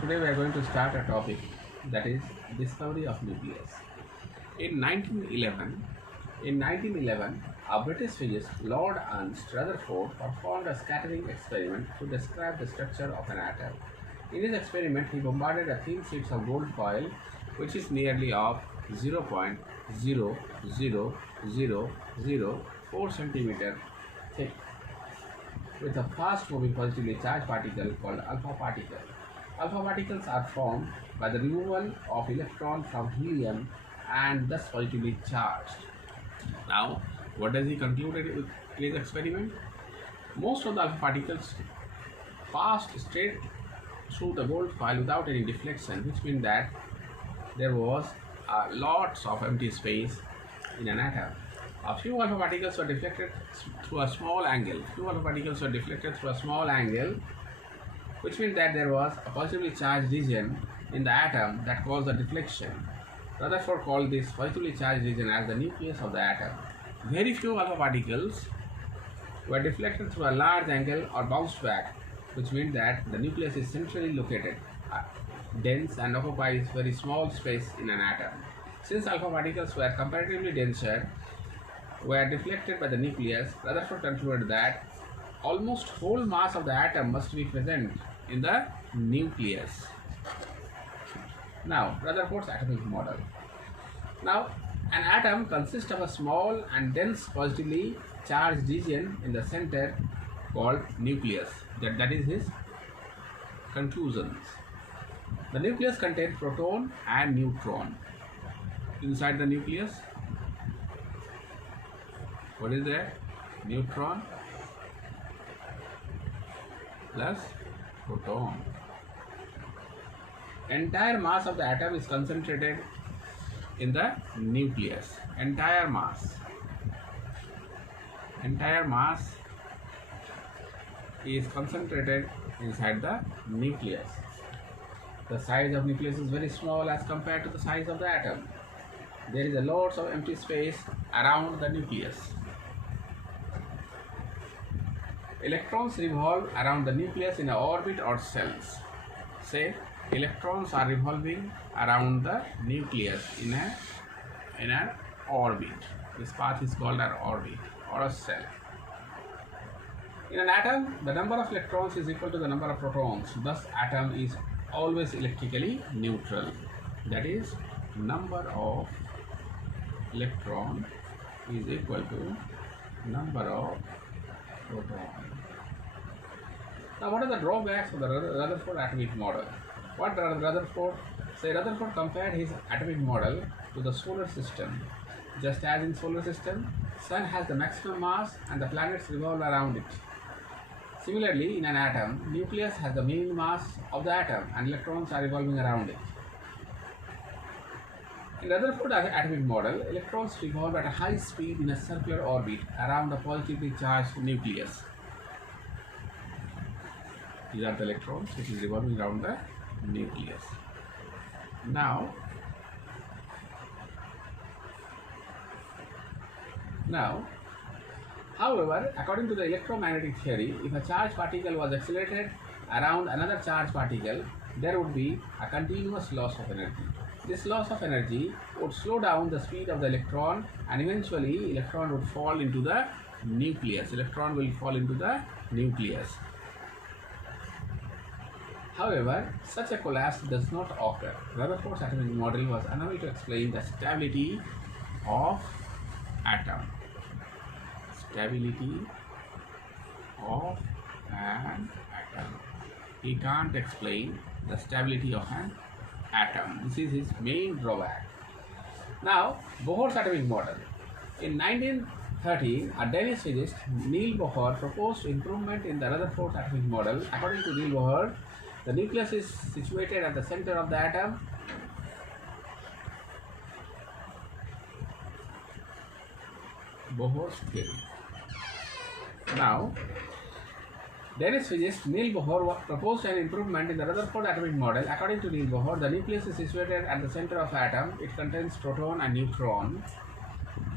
Today we are going to start a topic that is discovery of nucleus. In 1911, a British physicist Lord Ernst Rutherford performed a scattering experiment to describe the structure of an atom. In his experiment, he bombarded a thin sheet of gold foil, which is nearly of 0.00004 centimeter thick, with a fast moving positively charged particle called alpha particle. Alpha particles are formed by the removal of electron from helium and thus positively charged. Now, what does he conclude with his experiment? Most of the alpha particles passed straight through the gold foil without any deflection, which means that there was lots of empty space in an atom. A few alpha particles were deflected through a small angle. Which means that there was a positively charged region in the atom that caused the deflection. Rutherford called this positively charged region as the nucleus of the atom. Very few alpha particles were deflected through a large angle or bounced back, which means that the nucleus is centrally located, dense, and occupies very small space in an atom. Since alpha particles were comparatively denser, were deflected by the nucleus, Rutherford concluded that almost whole mass of the atom must be present in the nucleus. Now, Rutherford's atomic model. Now, an atom consists of a small and dense positively charged region in the center called nucleus. That is his conclusions. The nucleus contains proton and neutron. Inside the nucleus, what is that? Neutron plus proton. Entire mass of the atom is concentrated in the nucleus. Entire mass is concentrated inside the nucleus. The size of nucleus is very small as compared to the size of the atom. There is a lots of empty space around the nucleus. Electrons revolve around the nucleus in an orbit or cells. Say, electrons are revolving around the nucleus in an orbit. This path is called an orbit or a cell. In an atom, the number of electrons is equal to the number of protons. Thus, atom is always electrically neutral. That is, number of electron is equal to number of proton. Now, what are the drawbacks of the Rutherford atomic model? What Rutherford compared his atomic model to the solar system. Just as in solar system, sun has the maximum mass and the planets revolve around it. Similarly, in an atom, nucleus has the minimum mass of the atom and electrons are revolving around it. In Rutherford atomic model, electrons revolve at a high speed in a circular orbit around the positively charged nucleus. These are the electrons which is revolving around the nucleus. Now, however, according to the electromagnetic theory, if a charged particle was accelerated around another charged particle, there would be a continuous loss of energy. This loss of energy would slow down the speed of the electron and eventually electron would fall into the nucleus. Electron will fall into the nucleus. However, such a collapse does not occur. Rutherford's atomic model was unable to explain the stability of atom. Stability of an atom. He can't explain the stability of an atom. This is his main drawback. Now, Bohr's atomic model. In 1913, a Danish physicist, Niels Bohr, proposed improvement in the Rutherford atomic model. According to Niels Bohr, the nucleus is situated at the center of the atom. Bohr's theory. Now, Danish physicist Niels Bohr proposed an improvement in the Rutherford atomic model. According to Niels Bohr, the nucleus is situated at the center of the atom. It contains proton and neutron,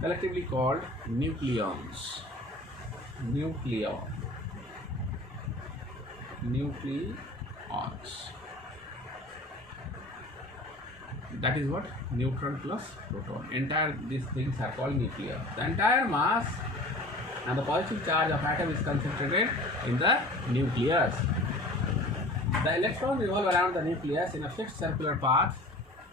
collectively called nucleons. Nucleons. that is what? Neutron plus proton. Entire these things are called nucleus. The entire mass and the positive charge of atom is concentrated in the nucleus. The electron revolve around the nucleus in a fixed circular path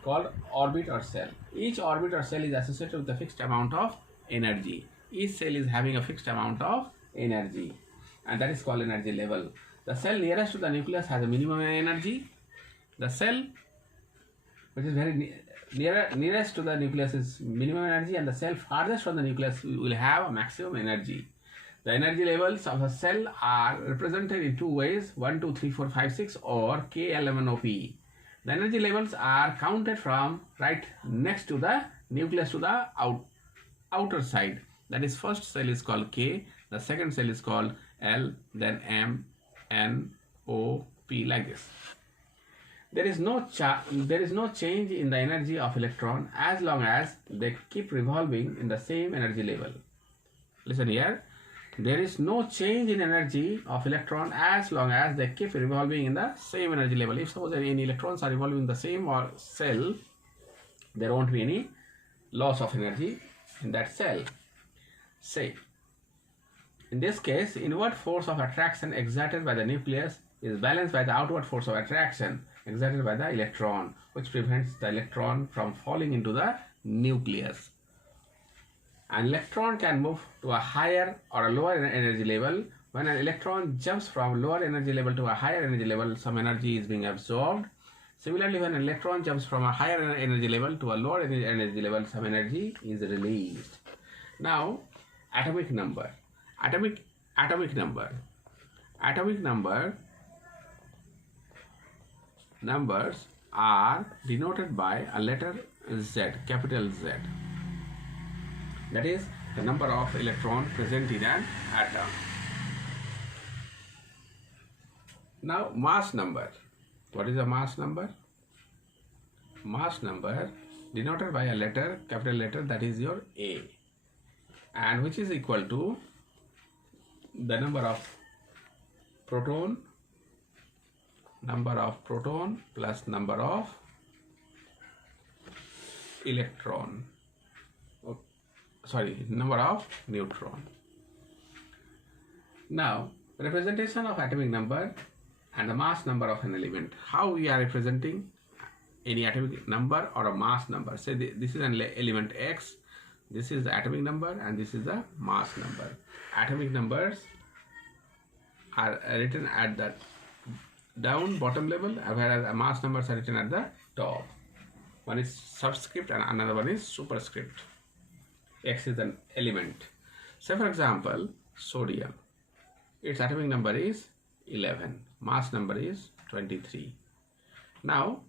called orbit or cell. Each orbit or cell is associated with a fixed amount of energy. Each cell is having a fixed amount of energy, and that is called energy level. The cell nearest to the nucleus has a minimum energy. The cell which is very nearest to the nucleus is minimum energy, and the cell farthest from the nucleus will have a maximum energy. The energy levels of a cell are represented in two ways: 1, 2, 3, 4, 5, 6, or K, L, M, N, O, P. The energy levels are counted from right next to the nucleus to the outer side. That is, first cell is called K, the second cell is called L, then M, N, O, P, like this. There is no change in the energy of electron as long as they keep revolving in the same energy level. Listen here. There is no change in energy of electron as long as they keep revolving in the same energy level. If suppose any electrons are revolving in the same cell, there won't be any loss of energy in that cell. Say, in this case, inward force of attraction exerted by the nucleus is balanced by the outward force of attraction exerted by the electron, which prevents the electron from falling into the nucleus. An electron can move to a higher or a lower energy level. When an electron jumps from lower energy level to a higher energy level, some energy is being absorbed. Similarly, when an electron jumps from a higher energy level to a lower energy level, some energy is released. Now, atomic number. Atomic numbers are denoted by a letter Z, capital Z. That is the number of electrons present in an atom. Now, mass number. What is a mass number? Mass number denoted by a letter, capital letter, that is your A, and which is equal to the number of proton plus number of electron. Number of neutron. Now, representation of atomic number and the mass number of an element. How we are representing any atomic number or a mass number? Say this is an element X, this is the atomic number, and this is the mass number. Atomic numbers are written at the bottom level, whereas mass numbers are written at the top. One is subscript and another one is superscript. X is an element. Say for example, sodium. Its atomic number is 11. Mass number is 23. Now,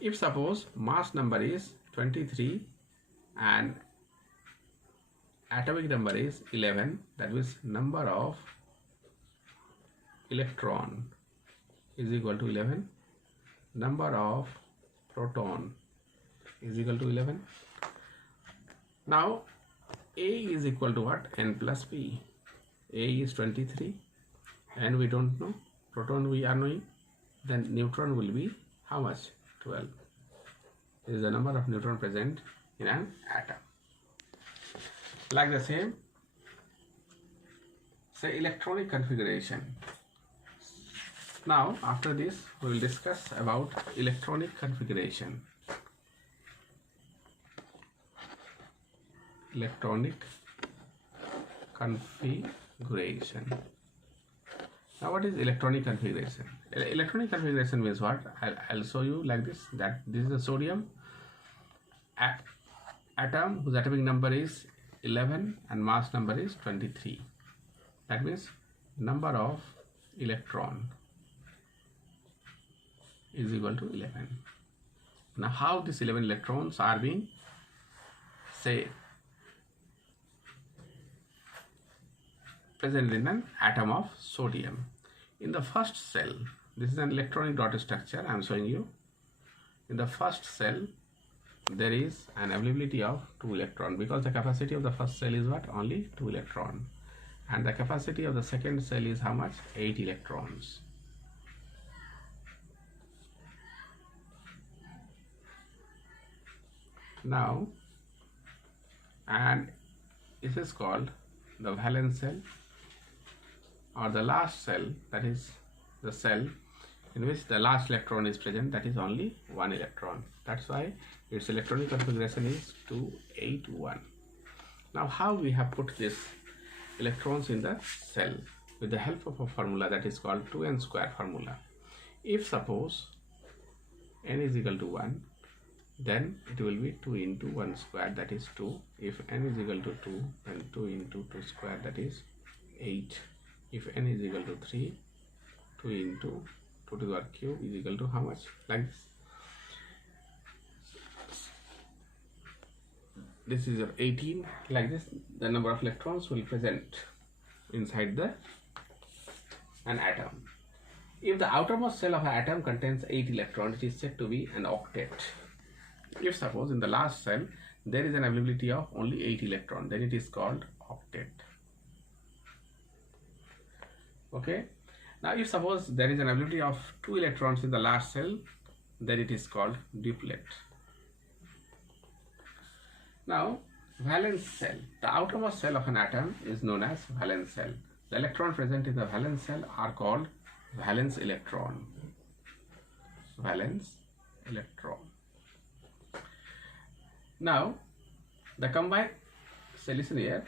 if suppose mass number is 23 and atomic number is 11, that means number of electron is equal to 11. Number of proton is equal to 11. Now, A is equal to what? N plus P. A is 23, and we don't know. Proton we are knowing. Then neutron will be how much? 12. This is the number of neutron present in an atom. Like the same, say electronic configuration. Now, after this, we will discuss about electronic configuration. Electronic configuration. Now, what is electronic configuration? Electronic configuration means what? I'll show you like this. That this is a sodium atom whose atomic number is 11 and mass number is 23. That means number of electron is equal to 11. Now, how these 11 electrons are being, say, present in an atom of sodium. In the first cell, this is an electronic dot structure I am showing you. In the first cell, there is an availability of 2 electrons, because the capacity of the first cell is what? Only 2 electrons. And the capacity of the second cell is how much? 8 electrons. Now, and this is called the valence shell, or the last cell, that is the cell in which the last electron is present, that is only one electron. That's why its electronic configuration is 281. Now, how we have put this electrons in the cell? With the help of a formula that is called 2n square formula. If suppose n is equal to 1, then it will be 2 into 1 square, that is 2. If n is equal to 2, then 2 into 2 square, that is 8. If n is equal to 3, 2 into 2 to the power cube is equal to how much? Like this. This is your 18. Like this, the number of electrons will present inside an atom. If the outermost shell of an atom contains 8 electrons, it is said to be an octet. If suppose in the last cell there is an availability of only 8 electrons, then it is called octet. Okay. Now, if suppose there is an availability of 2 electrons in the last cell, then it is called duplet. Now, valence cell. The outermost shell of an atom is known as valence cell. The electrons present in the valence cell are called valence electron. Valence electron. Now, the combined, so listen here.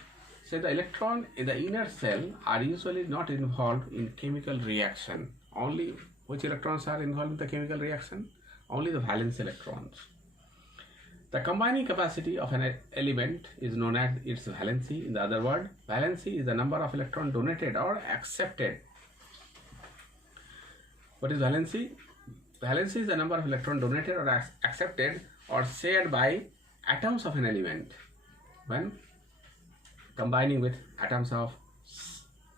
So the electron in the inner cell are usually not involved in chemical reaction. Only which electrons are involved in the chemical reaction? Only the valence electrons. The combining capacity of an element is known as its valency. In the other word, valency is the number of electrons donated or accepted. What is valency? Valency is the number of electrons donated or accepted or shared by atoms of an element when combining with atoms of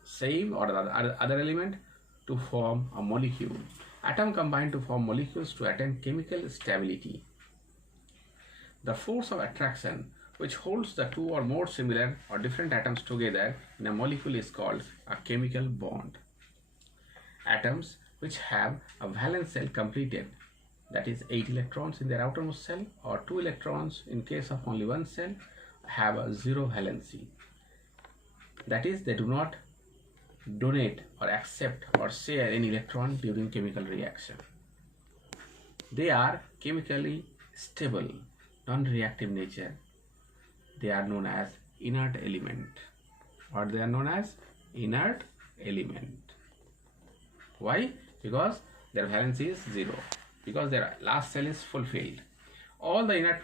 same or other element to form a molecule. Atoms combine to form molecules to attain chemical stability. The force of attraction, which holds the two or more similar or different atoms together in a molecule, is called a chemical bond. Atoms which have a valence shell completed, that is 8 electrons in their outermost shell, or 2 electrons in case of only one cell, have a zero valency. That is, they do not donate or accept or share any electron during chemical reaction. They are chemically stable, non-reactive nature. They are known as inert element. What they are known as? Inert element. Why? Because their valency is 0. Because their last cell is fulfilled. All the inert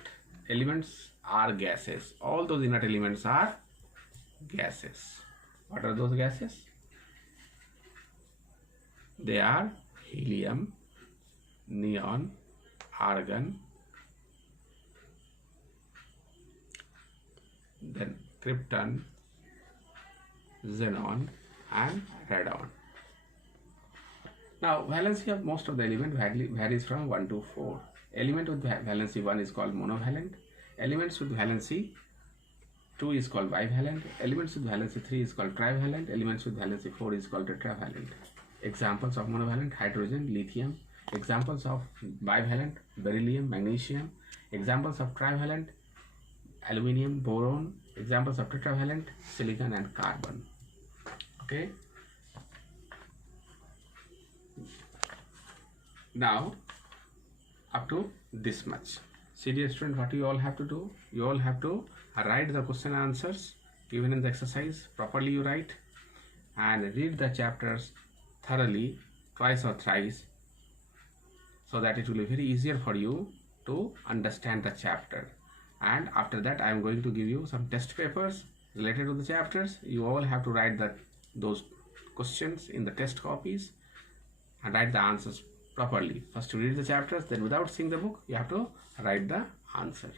elements are gases. All those inert elements are gases. What are those gases? They are helium, neon, argon, then krypton, xenon, and radon. Now, valency of most of the element varies from 1 to 4. Element with valency 1 is called monovalent. Elements with valency 2 is called bivalent. Elements with valency 3 is called trivalent. Elements with valency 4 is called tetravalent. Examples of monovalent: hydrogen, lithium. Examples of bivalent: beryllium, magnesium. Examples of trivalent: aluminium, boron. Examples of tetravalent: silicon and carbon. Okay. Now, up to this much. See, dear student, what you all have to do? You all have to write the question answers given in the exercise. Properly you write and read the chapters thoroughly twice or thrice, so that it will be very easier for you to understand the chapter. And after that, I am going to give you some test papers related to the chapters. You all have to write those questions in the test copies and write the answers properly. First you read the chapters, then without seeing the book, you have to write the answer.